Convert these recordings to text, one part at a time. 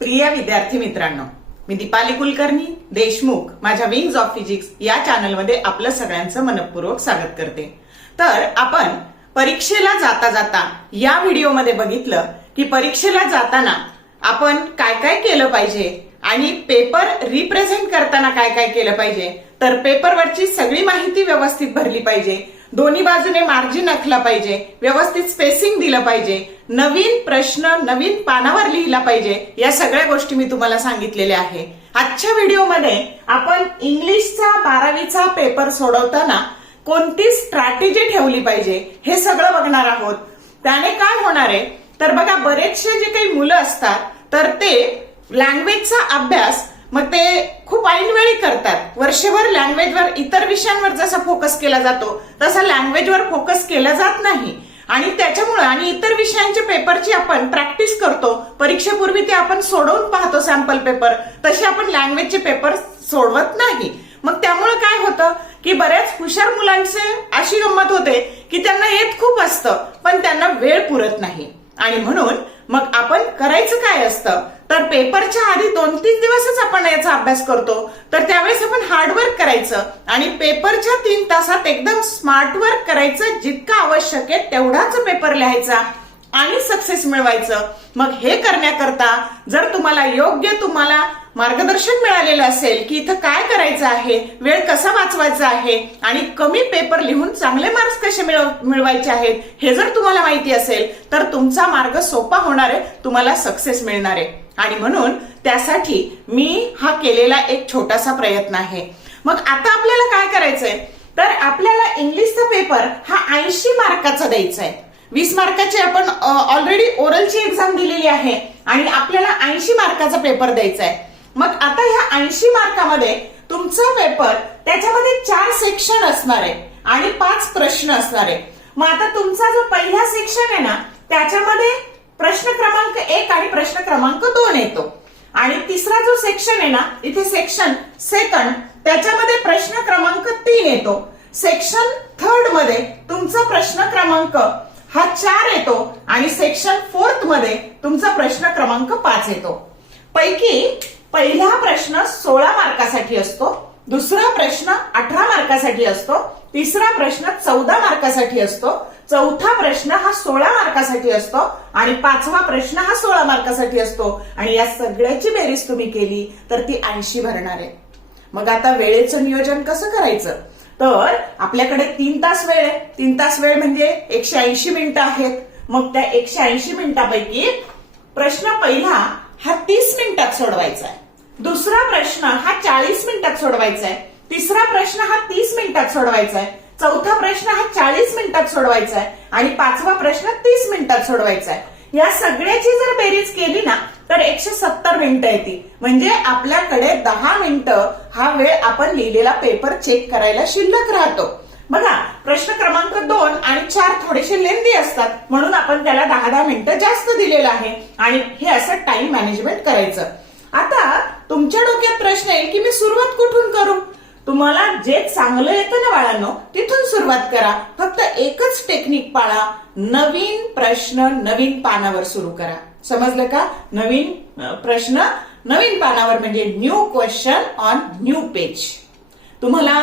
प्रिय विद्यार्थी मित्रांनो, मी दीपाली कुलकर्णी देशमुख माझ्या विंग्स ऑफ फिजिक्स या चॅनलमध्ये आपलं सगळ्यांचं मनपूर्वक स्वागत करते। तर आपण परीक्षेला जाता जाता या व्हिडिओमध्ये बघितलं की परीक्षेला जाताना आपण काय काय केलं पाहिजे आणि पेपर रिप्रेझेंट करताना काय काय केलं पाहिजे। तर पेपरवरची सगळी माहिती व्यवस्थित भरली पाहिजे, दोन्ही बाजूने मार्जिन आखला पाहिजे, व्यवस्थित स्पेसिंग दिलं पाहिजे, नवीन प्रश्न नवीन पानावर लिहिला पाहिजे। या सगळ्या गोष्टी मी तुम्हाला सांगितलेल्या आहे। आजच्या व्हिडिओमध्ये आपण इंग्लिशचा 12वीचा पेपर सोडवताना कोणती स्ट्रॅटेजी ठेवली पाहिजे हे सगळं बघणार आहोत। त्याने काय होणार आहे तर बघा, बरेचसे जे काही मुलं असतात तर ते लँग्वेजचा अभ्यास मग ते खूप ऐनवेळी करतात। वर्षभर लँग्वेजवर इतर विषयांवर जसा फोकस केला जातो तसा लँग्वेजवर फोकस केला जात नाही आणि त्याच्यामुळे आणि इतर विषयांच्या पेपरची आपण प्रॅक्टिस करतो, परीक्षेपूर्वी ते आपण सोडवून पाहतो सॅम्पल पेपर, तसे आपण लँग्वेजचे पेपर सोडवत नाही। मग त्यामुळे काय होतं की बऱ्याच हुशार मुलांचे अशी गंमत होते की त्यांना येत खूप असतं पण त्यांना वेळ पुरत नाही। आणि म्हणून मग आपण करायचं काय असतं तर पेपरच्या आधी 2-3 दिवसच आपण याचा अभ्यास करतो, तर त्यावेळेस आपण हार्डवर्क करायचं आणि पेपरच्या 3 तासात एकदम स्मार्ट वर्क करायचं, जितका आवश्यक आहे तेवढाच पेपर लिहायचा आणि सक्सेस मिळवायचं। मग हे करण्याकरता जर तुम्हाला मार्गदर्शन मिळालेलं असेल की इथं काय करायचं आहे, वेळ कसा वाचवायचा आहे आणि कमी पेपर लिहून चांगले मार्क्स कसे मिळवायचे आहेत हे जर तुम्हाला माहिती असेल तर तुमचा मार्ग सोपा होणार आहे, तुम्हाला सक्सेस मिळणार आहे। आणि म्हणून त्यासाठी मी हा केलेला एक छोटासा प्रयत्न आहे। मग आता आपल्याला काय करायचंय तर आपल्याला इंग्लिशचा पेपर हा 80 मार्काचा द्यायचा आहे। 20 मार्काची आपण ऑलरेडी ओरलची एक्झाम दिलेली आहे आणि आपल्याला 80 मार्काचा पेपर द्यायचा आहे। मग आता ह्या 80 मार्कामध्ये तुमचा पेपर त्याच्यामध्ये 4 सेक्शन असणार आहे आणि 5 प्रश्न असणार आहे। मग आता तुमचा जो पहिला सेक्शन आहे ना त्याच्यामध्ये प्रश्न क्रमांक 1 आणि प्रश्न क्रमांक 2 येतो आणि तिसरा जो सेक्शन आहे ना इथे सेक्शन सेकंड त्याच्यामध्ये प्रश्न क्रमांक 3 येतो। सेक्शन थर्ड मध्ये तुमचा प्रश्न क्रमांक हा 4 येतो आणि सेक्शन फोर्थ मध्ये तुमचा प्रश्न क्रमांक 5 येतो। पैकी पहिला प्रश्न 16 मार्कासाठी असतो, दुसरा प्रश्न 18 मार्कासाठी असतो, तिसरा प्रश्न 14 मार्कासाठी असतो, चौथा प्रश्न हा 16 मार्कासाठी असतो आणि 5वा प्रश्न हा 16 मार्कासाठी असतो आणि या सगळ्याची बेरीज तुम्ही केली तर ती 80 भरणार आहे। मग आता वेळेचं नियोजन कसं करायचं तर आपल्याकडे 3 तास वेळ आहे। 3 तास वेळ म्हणजे 180 मिनिटं आहेत। मग त्या 180 मिनिटांपैकी प्रश्न पहिला हा 30 मिनिटात सोडवायचा आहे, दुसरा प्रश्न हा 40 मिनिटात सोडवायचा आहे, तिसरा प्रश्न हा 30 मिनिटात सोडवायचा आहे, चौथा प्रश्न हा 40 मिनिटात सोडवायचा आहे आणि 5वा प्रश्न 30 मिनिटात सोडवायचा आहे। या सगळ्याची जर बेरीज केली ना तर 170 मिनिटं येते, म्हणजे आपल्याकडे 10 मिनिटं हा वेळ आपण लिहिलेला पेपर चेक करायला शिल्लक राहतो। बघा, प्रश्न क्रमांक 2 आणि 4 थोडेसे लेंदी असतात म्हणून आपण त्याला 10-10 मिनिटं जास्त दिलेलं आहे आणि हे असं टाइम मॅनेजमेंट करायचं। आता तुमच्या डोक्यात प्रश्न येईल की मी सुरुवात कुठून करू? तुम्हाला जे चांगलं येतं ना बाळांनो तिथून सुरुवात करा, फक्त एकच टेक्निक पाळा, नवीन प्रश्न नवीन पानावर सुरू करा। समजलं का? नवीन प्रश्न नवीन पानावर म्हणजे new question on new page. तुम्हाला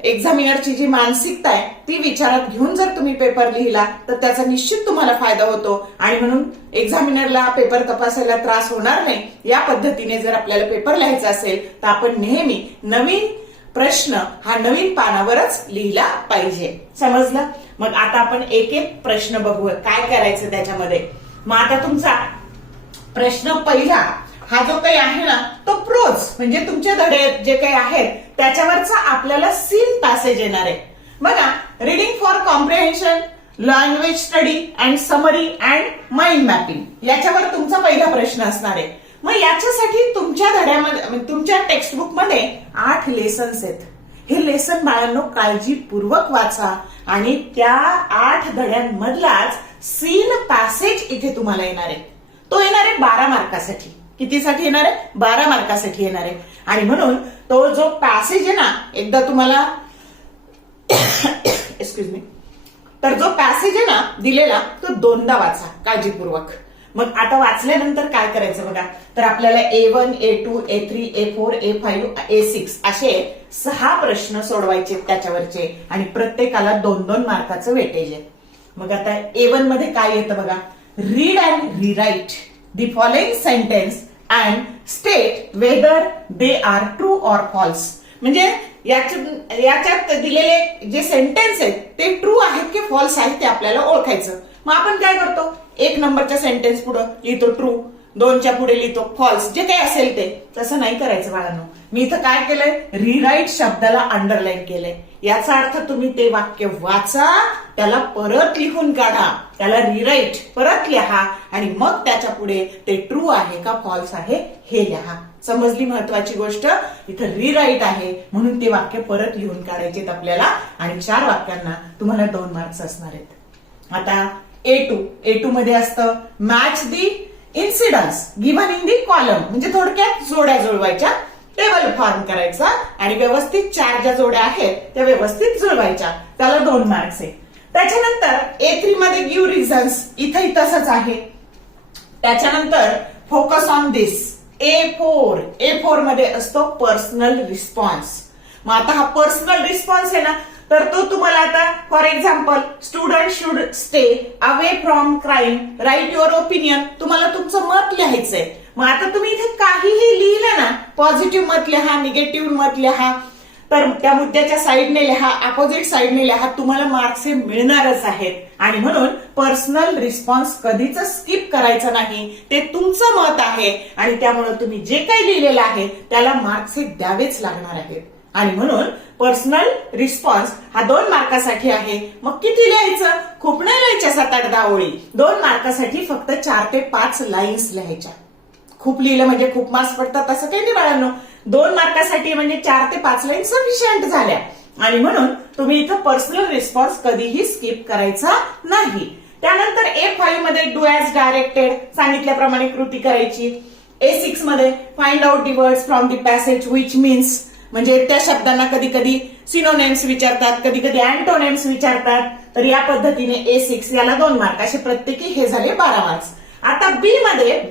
एक्झामिनरची जी मानसिकता आहे ती विचारात घेऊन जर तुम्ही पेपर लिहिला तर त्याचा निश्चित तुम्हाला फायदा होतो आणि म्हणून एक्झामिनरला पेपर तपासायला त्रास होणार नाही। या पद्धतीने जर आपल्याला पेपर लिहायचा असेल तर आपण नेहमी नवीन प्रश्न हा नवीन पानावरच लिहिला पाहिजे। समजलं? मग आता आपण एक एक प्रश्न बघूया काय करायचं त्याच्यामध्ये। मग आता तुमचा प्रश्न पहिला हा जो काही आहे ना तो प्रोज म्हणजे तुमचे धडे जे काही आहेत त्याच्यावरचा आपल्याला सीन पॅसेज येणार आहे। बघा, reading for comprehension, language study and summary and mind mapping याच्यावर तुमचा पहिला प्रश्न असणार आहे। मग याच्यासाठी तुमच्या धड्यामध्ये तुमच्या टेक्स्टबुक मध्ये 8 लेसन्स आहेत। हे लेसन बाळांनो काळजीपूर्वक वाचा आणि त्या 8 धड्यांमधलाच सीन पॅसेज इथे तुम्हाला येणार आहे। तो येणार आहे 12 मार्कासाठी। कितीसाठी येणार आहे? 12 मार्कासाठी येणार आहे आणि म्हणून तो जो पॅसेज आहे ना एकदा तुम्हाला एक्सक्यूज मी, तर जो पॅसेज आहे ना दिलेला तो दोनदा वाचा काळजीपूर्वक. मग आता वाचल्यानंतर काय करायचं बघा, तर आपल्याला A1, A2, A3, A4, A5, A6 असे 6 प्रश्न सोडवायचे त्याच्यावरचे आणि प्रत्येकाला 2-2 मार्काचं वेटेज आहे. मग आता A1 मध्ये काय येतं बघा, read and rewrite the following sentence and state whether they are true or false. म्हणजे याच्यात दिलेले जे सेंटेन्स आहेत ते ट्रू आहेत की फॉल्स आहेत ते आपल्याला ओळखायचं. मग आपण काय करतो, 1 नंबरच्या सेंटेन्स पुढे लिहितो ट्रू, 2च्या पुढे लिहितो फॉल्स, जे काही असेल ते. तसं नाही करायचं बाळांनो. मी इथं काय केलंय, रिराईट शब्दाला अंडरलाईन केलंय. याचा अर्थ तुम्ही ते वाक्य वाचा, त्याला परत लिहून काढा, त्याला रिराईट परत लिहा आणि मग त्याच्या पुढे ते ट्रू आहे का फॉल्स आहे हे लिहा. समजली महत्वाची गोष्ट, इथं रिराईट आहे म्हणून ते वाक्य परत लिहून काढायचे आपल्याला आणि 4 वाक्यांना तुम्हाला 2 मार्क्स असणार आहेत. आता A2 मध्ये असतं match the incidence given in the column, म्हणजे थोडक्यात जोड्या जुळवायच्या, टेबल फॉर्म करायचा आणि व्यवस्थित 4 ज्या जोड्या आहेत त्या व्यवस्थित जुळवायच्या, त्याला 2 मार्क्स आहे. त्याच्यानंतर A3 मध्ये गिव्ह रिझन्स, इथंही तसंच आहे. त्याच्यानंतर फोकस ऑन दिस. A4 मध्ये असतो पर्सनल रिस्पॉन्स. मग आता हा पर्सनल रिस्पॉन्स आहे ना, तर तो तुम्हाला आता for example student should stay away from crime, write your opinion, तुम्हाला तुमचं मत लिहायचंय. मग आता तुम्ही इथे काहीही लिहिलं ना, पॉझिटिव्ह मत लिहा, निगेटिव्ह मत लिहा, तर त्या मुद्द्याच्या साईडने लिहा, अपोजिट साईडने लिहा, तुम्हाला मार्क्स हे मिळणारच आहेत. आणि म्हणून पर्सनल रिस्पॉन्स कधीच स्किप करायचं नाही, ते तुमचं मत आहे आणि त्यामुळे तुम्ही जे काही लिहिलेलं आहे त्याला मार्क्स हे द्यावेच लागणार आहेत. आणि म्हणून पर्सनल रिस्पॉन्स हा 2 मार्कासाठी आहे. मग किती लिहायचं, खूप नाही लिहायच्या, 7-8-10 ओळी. 2 मार्कासाठी फक्त 4 ते 5 लाईन्स लिहायच्या. खूप लिहिलं म्हणजे खूप मार्क्स पडतात असं काही नाही बाळांनो. 2 मार्कासाठी म्हणजे 4 ते 5 लाईन सफिशियंट झाल्या. आणि म्हणून तुम्ही इथं पर्सनल रिस्पॉन्स कधीही स्किप करायचा नाही. त्यानंतर A5 मध्ये डू ऍज डायरेक्टेड, सांगितल्याप्रमाणे कृती करायची. A6 मध्ये find out the words from the passage which means, म्हणजे त्या शब्दांना कधी कधी सिनोनेम्स विचारतात, कधी कधी अँटोनेम्स विचारतात. तर या पद्धतीने A6 याला 2 मार्क, असे प्रत्येकी हे झाले 12 मार्क्स. आता बी मध्ये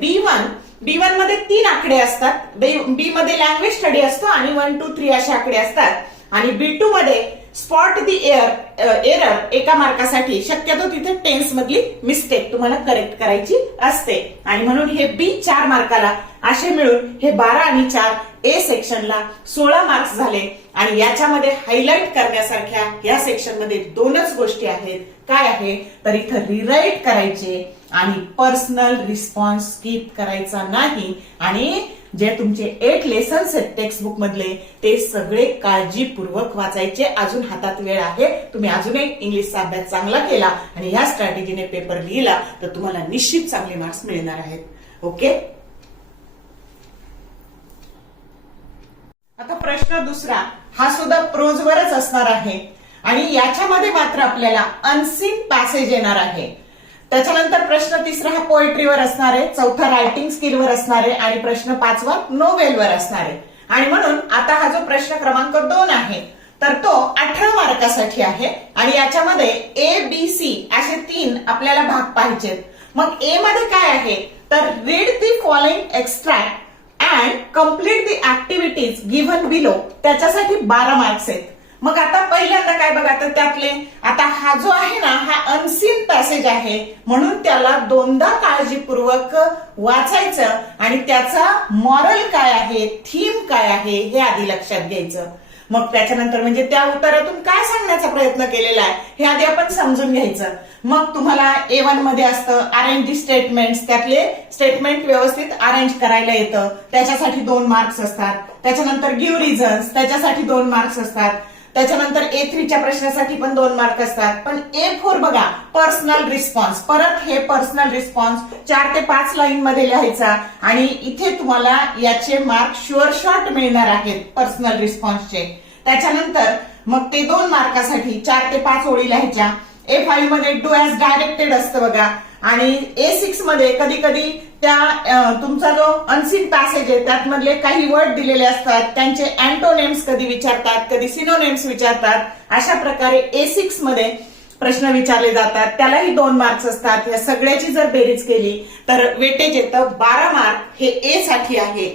B1 मध्ये 3 आकडे असतात. बी मध्ये लँग्वेज स्टडी असतो आणि 1, 2, 3 असे आकडे असतात. आणि B2 मध्ये स्पॉट दी एरर 1 मार्कासाठी, शक्यतो तिथे टेन्स मधली मिस्टेक तुम्हाला करेक्ट करायची असते. आणि म्हणून हे बी 4 मार्काला, असे मिळून हे 12 आणि 4 A सेक्शनला 16 मार्क्स झाले. आणि याच्यामध्ये हायलाइट करण्यासारख्या या सेक्शन मध्ये 2च गोष्टी आहेत. काय आहे, तर इथं रिराईट करायचे आणि पर्सनल रिस्पॉन्स स्किप करायचा नाही. आणि जे तुमचे 8 लेसन्स आहेत टेक्स्ट बुक मधले ते सगळे काळजीपूर्वक वाचायचे. अजून हातात वेळ आहे, तुम्ही अजूनही इंग्लिशचा अभ्यास चांगला केला आणि ह्या स्ट्रॅटेजीने पेपर लिहिला तर तुम्हाला निश्चित चांगले मार्क्स मिळणार आहेत. ओके. आता प्रश्न दुसरा, हा सुद्धा प्रोजवरच असणार आहे आणि याच्यामध्ये मात्र आपल्याला अनसीन पॅसेज येणार आहे. त्याच्यानंतर प्रश्न तिसरा हा पोएट्रीवर असणार आहे, चौथा रायटिंग स्किलवर असणार आहे आणि प्रश्न 5वा नोवेलवर असणार आहे. आणि म्हणून आता हा जो प्रश्न क्रमांक 2 आहे तर तो 18 मार्कासाठी आहे आणि याच्यामध्ये ABC असे 3 आपल्याला भाग पाहिजेत. मग A मध्ये काय आहे, तर read the following extract and complete the activities given below, त्याच्यासाठी 12 मार्क्स आहेत. मग आता पहिल्यांदा काय बघा, तर त्यातले आता हा जो आहे ना हा अनसीन पॅसेज आहे म्हणून त्याला 2दा काळजीपूर्वक वाचायचं आणि त्याचा मॉरल काय आहे, थीम काय आहे हे आधी लक्षात घ्यायचं. मग त्याच्यानंतर म्हणजे त्या उत्तरातून काय सांगण्याचा प्रयत्न केलेला आहे हे आधी आपण समजून घ्यायचं. मग तुम्हाला A1 मध्ये असतं अरेंज दी स्टेटमेंट्स, त्यातले स्टेटमेंट व्यवस्थित अरेंज करायला येतं, त्याच्यासाठी 2 मार्क्स असतात. त्याच्यानंतर गिव्ह रिझन्स, त्याच्यासाठी 2 मार्क्स असतात. त्याच्यानंतर A3च्या प्रश्नासाठी पण 2 मार्क असतात. पण A4 बघा पर्सनल रिस्पॉन्स, परत हे पर्सनल रिस्पॉन्स 4 ते 5 लाईन मध्ये लिहायचा आणि इथे तुम्हाला याचे मार्क शुअर शॉर्ट मिळणार आहेत पर्सनल रिस्पॉन्सचे. त्याच्यानंतर मग ते 2 मार्कासाठी 4 ते 5 ओळी लिहायच्या. A5 मध्ये डू ऍज डायरेक्टेड असतं बघा आणि A6 मध्ये कधी कधी तुमचा जो अनसीन पॅसेज आहे त्यात मधले काही वर्ड दिलेले असतात, त्यांचे अँटोनेम्स कधी विचारतात, कधी सिनोनेम्स विचारतात. अशा प्रकारे A6 मध्ये प्रश्न विचारले जातात, त्यालाही 2 मार्क्स असतात. या सगळ्याची जर बेरीज केली तर वेटेज येतं 12 मार्क, हे A साठी आहे.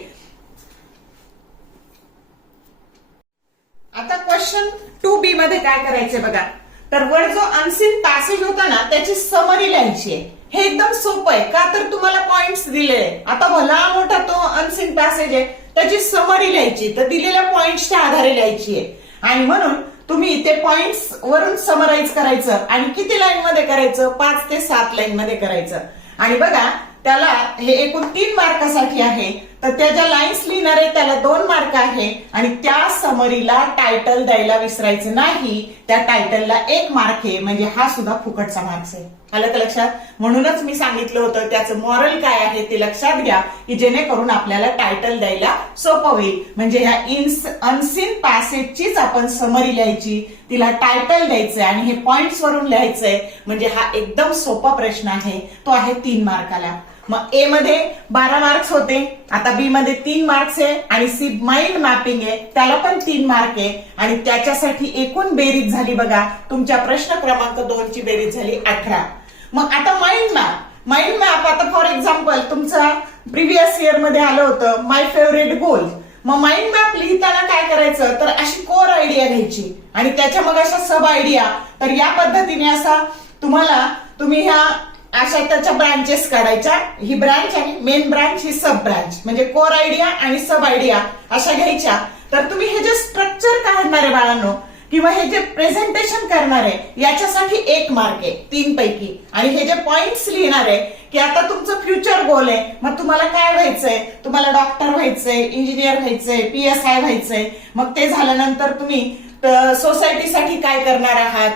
आता क्वेश्चन 2B मध्ये काय करायचंय बघा. तर वर जो अनसीन पॅसेज होता ना त्याची समरी लिहायची आहे. हे एकदम सोपं आहे का, तर तुम्हाला पॉइंट्स दिले. आता भला मोठा तो अनसीन पॅसेज आहे, त्याची समरी लिहायची, तर दिलेल्या पॉइंट्सच्या आधारे लिहायची आहे. आणि म्हणून तुम्ही ते पॉइंट्स वरून समराईज करायचं. आणि किती लाईन मध्ये करायचं, 5 ते 7 लाईन मध्ये करायचं. आणि बघा त्याला हे एकूण 3 मार्कासाठी आहे, तर त्या ज्या लाईन्स लिहिणार आहे त्याला 2 मार्क आहे. आणि त्या समरीला टायटल द्यायला विसरायचं नाही, त्या टायटलला 1 मार्क आहे. म्हणजे हा सुद्धा फुकटचा मार्क्स आहे. आलं का लक्षात? म्हणूनच मी सांगितलं होतं त्याचं मॉरल काय आहे ते लक्षात घ्या, की जेणेकरून आपल्याला टायटल द्यायला सोपं होईल. म्हणजे ह्या अनसीन पॅसेजचीच आपण समरी लिहायची, तिला टायटल द्यायचंय आणि हे पॉइंट्स वरून लिहायचंय. म्हणजे हा एकदम सोपा प्रश्न आहे, तो आहे 3 मार्काला. मग ए मध्ये 12 मार्क्स होते, आता बी मध्ये 3 मार्क्स आहे. आणि सी माइंड मॅपिंग आहे, त्याला पण 3 मार्क आहे. आणि त्याच्यासाठी एकूण बेरीज झाली बघा, तुमच्या प्रश्न क्रमांक 2 ची बेरीज झाली 18. मग आता माइंड मॅप आता फॉर एक्झाम्पल तुमचा प्रिव्हियस इयर मध्ये आलं होतं माय फेवरेट गोल. मग माइंड मॅप लिहिताना काय करायचं, तर अशी कोर आयडिया घ्यायची आणि त्याच्या मग अशा सब आयडिया. तर या पद्धतीने असा तुम्ही ह्या अशा त्याच्या ब्रांचेस काढायच्या, ही ब्रांच आणि मेन ब्रांच, ही सब ब्रांच, म्हणजे कोर आयडिया आणि सब आयडिया अशा घ्यायच्या. तर तुम्ही हे जे स्ट्रक्चर काढणार आहे बाळांनो, किंवा हे जे प्रेझेंटेशन करणार आहे याच्यासाठी 1 मार्क आहे 3 पैकी. आणि हे जे पॉइंट्स लिहिणार आहे की आता तुमचं फ्युचर गोल आहे, मग तुम्हाला काय व्हायचंय, तुम्हाला डॉक्टर व्हायचंय, इंजिनियर व्हायचंय, PSI व्हायचंय. मग ते झाल्यानंतर तुम्ही सोसायटीसाठी काय करणार आहात,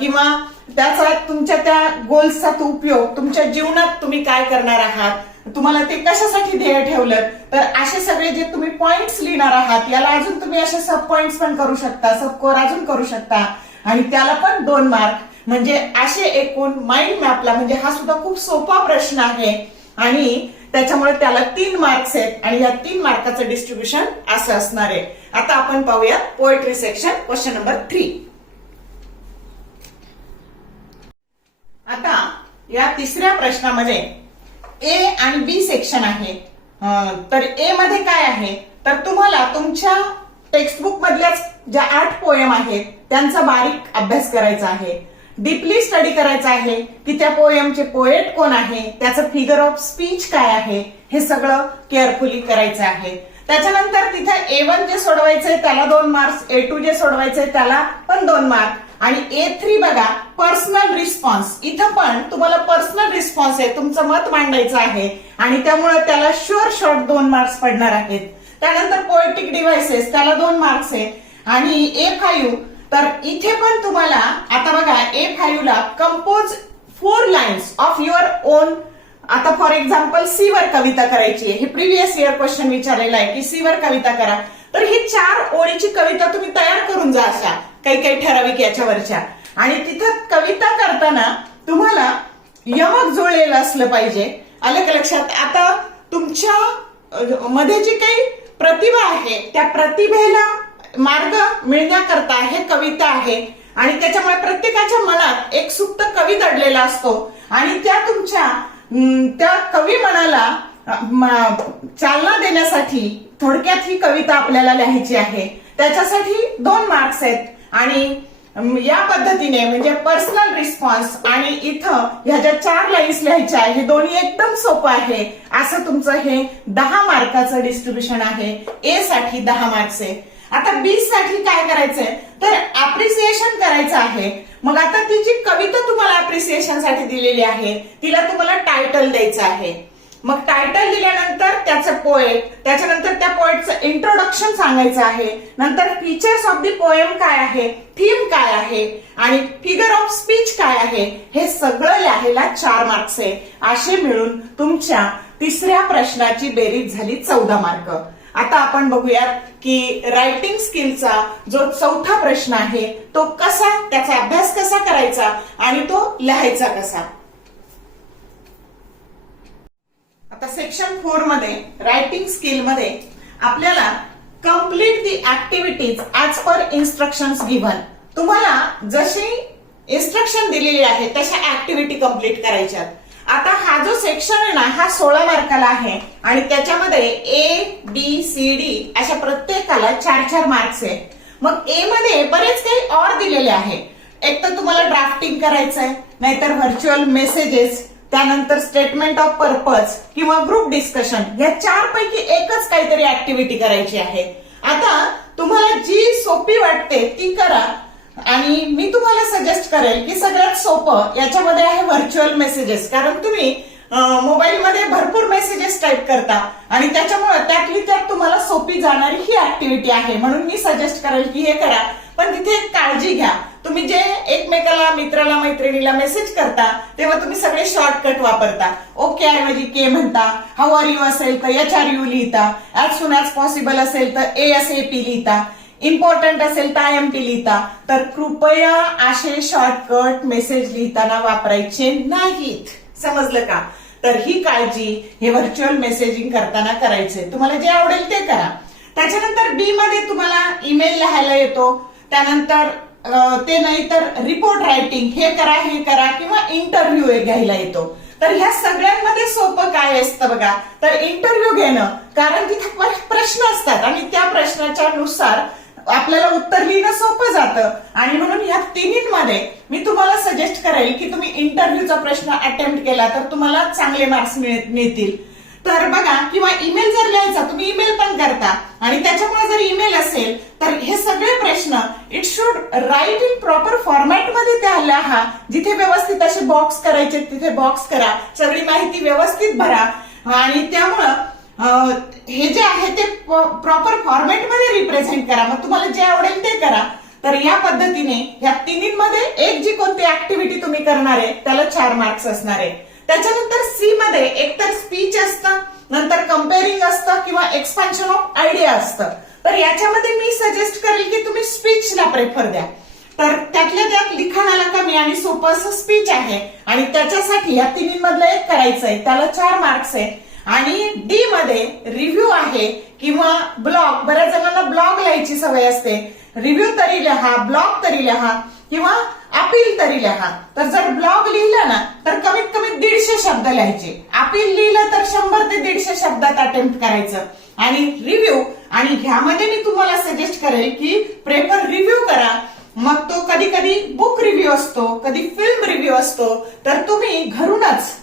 किंवा त्याचा तुमच्या त्या गोल्सचा उपयोग तुमच्या जीवनात तुम्ही काय करणार आहात, तुम्हाला ते कशासाठी ध्येय ठेवलं. तर असे सगळे जे तुम्ही पॉइंट्स लिहिणार आहात याला अजून तुम्ही असे सब पॉइंट्स पण करू शकता, सब कोर अजून करू शकता. आणि त्याला पण 2 मार्क. म्हणजे असे एकूण माइंड मॅपला, म्हणजे हा सुद्धा खूप सोपा प्रश्न आहे आणि त्याच्यामुळे त्याला 3 मार्क्स आहेत. आणि या 3 मार्काचं डिस्ट्रीब्युशन असं असणार आहे. आता आपण पाहूया पोएट्री सेक्शन, क्वेश्चन नंबर 3. आता या 3ऱ्या प्रश्नामध्ये ए आणि बी सेक्शन आहे. तर ए मध्ये काय आहे, तर तुम्हाला तुमच्या टेक्स्टबुक मधल्याच ज्या 8 पोएम आहेत त्यांचा बारीक अभ्यास करायचा आहे, डीपली स्टडी करायचा आहे की त्या पोएमचे पोएट कोण आहे, त्याचं फिगर ऑफ स्पीच काय आहे, हे सगळं केअरफुली करायचं आहे. त्याच्यानंतर तिथे A1 जे सोडवायचंय त्याला 2 मार्क्स, A2 जे सोडवायचंय त्याला पण 2 मार्क. आणि A3 बघा पर्सनल रिस्पॉन्स, इथं पण तुम्हाला पर्सनल रिस्पॉन्स आहे, तुमचं मत मांडायचं आहे आणि त्यामुळे त्याला शुअर शॉर्ट 2 मार्क्स पडणार आहेत. त्यानंतर पोएटिक डिव्हाइसेस त्याला 2 मार्क्स आहे. आणि A5 तर इथे पण तुम्हाला आता बघा A5 ला compose 4 lines of your on. आता फॉर एक्झाम्पल सी वर कविता करायची आहे, हे प्रिव्हियस इयर क्वेश्चन विचारलेला आहे की सी वर कविता करा. तर ही 4 ओळीची कविता तुम्ही तयार करून जा अशा काही ठराविक याच्यावरच्या. आणि तिथं कविता करताना तुम्हाला यमक जुळलेलं असलं पाहिजे. आलं का लक्षात? आता तुमच्या मध्ये जी काही प्रतिभा आहे त्या प्रतिभेला मार्ग मिळण्याकरता हे कविता आहे. आणि त्याच्यामुळे प्रत्येकाच्या मनात एक सुप्त कवी दडलेला असतो आणि त्या तुमच्या त्या कवी मनाला चालना देण्यासाठी थोडक्यात ही कविता आपल्याला लिहायची आहे. त्याच्यासाठी 2 मार्क्स आहेत. आणि या पद्धतीने म्हणजे पर्सनल रिस्पॉन्स आणि इथं ह्या ज्या 4 लाईन्स लिहायच्या आहे हे दोन्ही एकदम सोपं आहे. असं तुमचं हे 10 मार्काचं डिस्ट्रीब्युशन आहे. ए साठी 10 मार्क्स आहे. आता बी साठी काय करायचंय, तर अप्रिसिएशन करायचं आहे. मग आता ती जी कविता तुम्हाला अप्रिसिएशन साठी दिलेली आहे तिला तुम्हाला टायटल द्यायचं आहे. मग टायटल दिल्यानंतर त्याचं पोएट, त्याच्यानंतर त्या पोएटचं इंट्रोडक्शन सांगायचं आहे, नंतर फीचर्स ऑफ द पोएम काय आहे, थीम काय आहे आणि फिगर ऑफ स्पीच काय आहे, हे सगळं लिहायला 4 मार्क्स आहे. असे मिळून तुमच्या 3ऱ्या प्रश्नाची बेरीज झाली 14 मार्क. आता आपण बघूयात की रायटिंग स्किलचा जो 4था प्रश्न आहे तो कसा, त्याचा अभ्यास कसा करायचा आणि तो लिहायचा कसा. आता सेक्शन 4 मध्ये रायटिंग स्किल मध्ये आपल्याला complete the activities as per instructions given. तुम्हाला जशी इन्स्ट्रक्शन दिलेली आहे तशा ऍक्टिव्हिटी कंप्लीट करायच्या. आता हा जो सेक्शन आहे ना हा 16 मार्काला आहे आणि त्याच्यामध्ये ए बी सी डी अशा प्रत्येकाला 4-4 मार्क्स आहे. मग ए मध्ये बरेच काही और दिलेले आहे. एक तर तुम्हाला ड्राफ्टिंग करायचंय, नाहीतर व्हर्च्युअल मेसेजेस, त्यानंतर स्टेटमेंट ऑफ पर्पज किंवा ग्रुप डिस्कशन, या 4 पैकी एकच काहीतरी ऍक्टिव्हिटी करायची आहे. आता तुम्हाला जी सोपी वाटते ती करा आणि मी तुम्हाला सजेस्ट करेल की सगळ्यात सोपं याच्यामध्ये आहे व्हर्च्युअल मेसेजेस. कारण तुम्ही मोबाईलमध्ये भरपूर मेसेजेस टाईप करता आणि त्याच्यामुळे त्यातली त्यात तुम्हाला सोपी जाणारी ही ऍक्टिव्हिटी आहे. म्हणून मी सजेस्ट करेल की हे करा. पण तिथे एक काळजी घ्या, तुम्ही जे एकमेकाला मित्राला मैत्रिणीला मेसेज करता तेव्हा तुम्ही सगळे शॉर्टकट वापरता. ओके ऐवजी के म्हणता, हाऊ आर यू असेल तर HR यू लिहिता, ऍज सुन ऍज पॉसिबल असेल तर ASAP लिहिता, इम्पॉर्टंट असेल तर IMP लिहिता. तर कृपया असे शॉर्टकट मेसेज लिहिताना वापरायचे नाहीत. समजलं का? तर ही काळजी हे व्हर्च्युअल मेसेजिंग करताना करायचे. तुम्हाला जे आवडेल ते करा. त्याच्यानंतर बी मध्ये तुम्हाला ईमेल लिहायला येतो, त्यानंतर ते नाही तर रिपोर्ट रायटिंग हे करा किंवा इंटरव्ह्यू घ्यायला येतो. तर ह्या सगळ्यांमध्ये सोपं काय असतं बघा, तर इंटरव्ह्यू घेणं. कारण तिथे प्रश्न असतात आणि त्या प्रश्नाच्या नुसार आपल्याला उत्तर लिहिणं सोपं जातं आणि म्हणून या तिन्हीमध्ये मी तुम्हाला सजेस्ट करेल की तुम्ही इंटरव्ह्यूचा प्रश्न अटेम्प्ट केला तर तुम्हाला चांगले मार्क्स मिळतील. तर बघा, किंवा ईमेल जर लिहायचा तुम्ही ईमेल पण करता आणि त्याच्यामुळे जर ईमेल असेल तर हे सगळे प्रश्न it should write in proper format मध्ये त्या लिहा. जिथे व्यवस्थित असे बॉक्स करायचे तिथे बॉक्स करा, सगळी माहिती व्यवस्थित भरा आणि त्यामुळं हे जे आहे ते प्रॉपर फॉर्मॅट मध्ये रिप्रेझेंट करा. मग तुम्हाला जे आवडेल ते करा. तर या पद्धतीने या तिन्हीमध्ये एक जी कोणती ऍक्टिव्हिटी तुम्ही करणार आहे त्याला 4 मार्क्स असणार आहे. त्याच्यानंतर सी मध्ये एकतर स्पीच असतं, नंतर कम्पेअरिंग असतं किंवा एक्सपान्शन ऑफ आयडिया असतं. तर याच्यामध्ये मी सजेस्ट करेल की तुम्ही स्पीचला प्रेफर द्या. तर त्यातल्या त्यात लिखाणाला कमी आणि सोपं असं स्पीच आहे आणि त्याच्यासाठी या तिन्हीमधलं एक करायचंय, त्याला 4 मार्क्स आहे. आणि डी मध्ये रिव्ह्यू आहे किंवा ब्लॉग. बऱ्याच जणांना ब्लॉग लिहायची सवय असते. रिव्ह्यू तरी लिहा, ब्लॉग तरी लिहा किंवा अपील तरी लिहा. तर जर ब्लॉग लिहिलं ना तर कमीत कमी 150 शब्द लिहायचे. अपील लिहिलं तर 100 ते 150 शब्दात अटेम्प्ट करायचं. आणि रिव्ह्यू, आणि ह्यामध्ये मी तुम्हाला सजेस्ट करेल की प्रेफर रिव्ह्यू करा. मग तो कधी कधी बुक रिव्ह्यू असतो, कधी फिल्म रिव्ह्यू असतो. तर तुम्ही घरूनच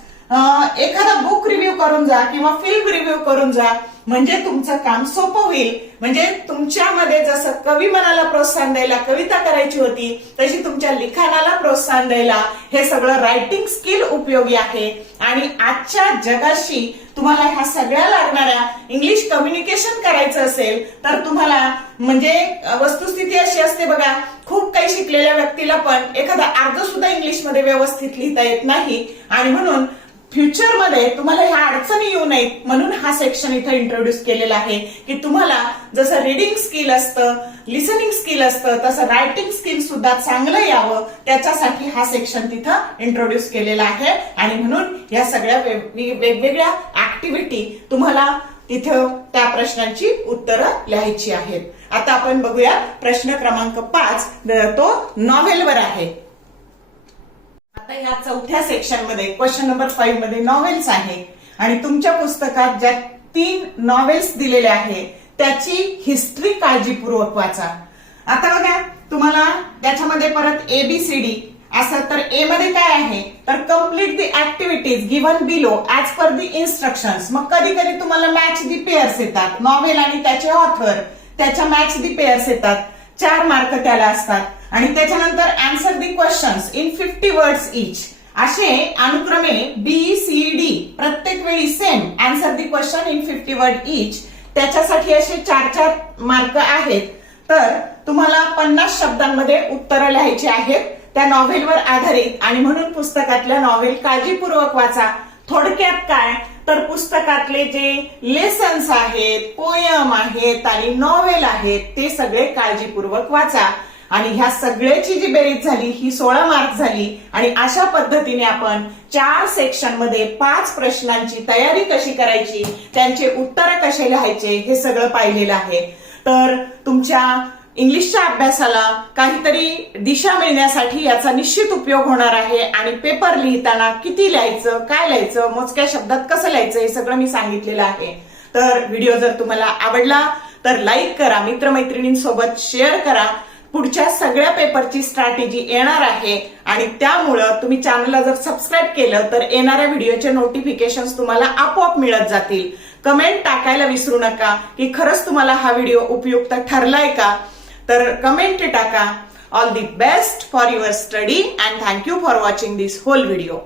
एखादा बुक रिव्ह्यू करून जा किंवा फिल्म रिव्ह्यू करून जा, म्हणजे तुमचं काम सोपं होईल. म्हणजे तुमच्यामध्ये जसं कवी मनाला प्रोत्साहन द्यायला कविता करायची होती तशी तुमच्या लिखाणाला प्रोत्साहन द्यायला हे सगळं रायटिंग स्किल उपयोगी आहे. आणि आजच्या जगाशी तुम्हाला ह्या सगळ्या लागणाऱ्या इंग्लिश कम्युनिकेशन करायचं असेल तर तुम्हाला म्हणजे वस्तुस्थिती अशी असते बघा, खूप काही शिकलेल्या व्यक्तीला पण एखादा अर्ध सुद्धा इंग्लिशमध्ये व्यवस्थित लिहिता येत नाही आणि म्हणून फ्युचरमध्ये तुम्हाला ह्या अडचणी येऊ नयेत म्हणून हा सेक्शन इथं इंट्रोड्यूस केलेला आहे की तुम्हाला जसं रिडिंग स्किल असतं, लिसनिंग स्किल असतं, तसं रायटिंग स्किल सुद्धा चांगलं यावं त्याच्यासाठी हा सेक्शन तिथं इंट्रोड्यूस केलेला आहे. आणि म्हणून या सगळ्या वेगवेगळ्या ऍक्टिव्हिटी तुम्हाला तिथं त्या प्रश्नांची उत्तरं लिहायची आहेत. आता आपण बघूया प्रश्न क्रमांक 5, तो नॉव्हेलवर आहे. आता या 4थ्या सेक्शन मध्ये क्वेश्चन नंबर 5 मध्ये नॉव्हेल्स आहे आणि तुमच्या पुस्तकात ज्या 3 नॉव्हेल्स दिलेल्या आहेत त्याची हिस्ट्री काळजीपूर्वक वाचा. आता बघा, तुम्हाला त्याच्यामध्ये परत ABCD असं, तर ए मध्ये काय आहे तर complete the activities given below as per the instructions. मग कधी कधी तुम्हाला मॅच दी पेअर्स येतात, नॉव्हेल आणि त्याचे ऑथर त्याच्या मॅच दी पेअर्स येतात, 4 मार्क त्याला असतात. आणि त्याच्यानंतर answer the questions in 50 words each. असे अनुक्रमे BCD प्रत्येक वेळी same answer the question in 50 word each. त्याच्यासाठी असे 4-4 मार्क आहेत. तर तुम्हाला 50 शब्दांमध्ये उत्तरं लिहायची आहेत त्या नॉव्हेलवर आधारित. आणि म्हणून पुस्तकातल्या नॉव्हेल काळजीपूर्वक वाचा. थोडक्यात काय तर पुस्तकातले जे लेसन्स आहेत, पोयम आहेत आणि नॉव्हेल आहेत ते सगळे काळजीपूर्वक वाचा. आणि ह्या सगळ्याची जी बेरीज झाली ही 16 मार्क झाली आणि अशा पद्धतीने आपण 4 सेक्शन मध्ये 5 प्रश्नांची तयारी कशी करायची, त्यांचे उत्तर कसे लिहायचे हे सगळं पाहिलेलं आहे. तर तुमच्या इंग्लिशच्या अभ्यासाला काहीतरी दिशा मिळण्यासाठी याचा निश्चित उपयोग होणार आहे आणि पेपर लिहिताना किती लिहायचं, काय लिहायचं, मोजक्या शब्दात कसं लिहायचं हे सगळं मी सांगितलेलं आहे. तर व्हिडिओ जर तुम्हाला आवडला तर लाईक करा, मित्रमैत्रिणींसोबत शेअर करा. पुढच्या सगळ्या पेपरची स्ट्रॅटेजी येणार आहे आणि त्यामुळं तुम्ही चॅनलला जर सबस्क्राईब केलं तर येणाऱ्या व्हिडिओचे नोटिफिकेशन तुम्हाला आपोआप मिळत जातील. कमेंट टाकायला विसरू नका की खरंच तुम्हाला हा व्हिडिओ उपयुक्त ठरलाय का, तर कमेंट टाका. All the best for your study and thank you for watching this whole video.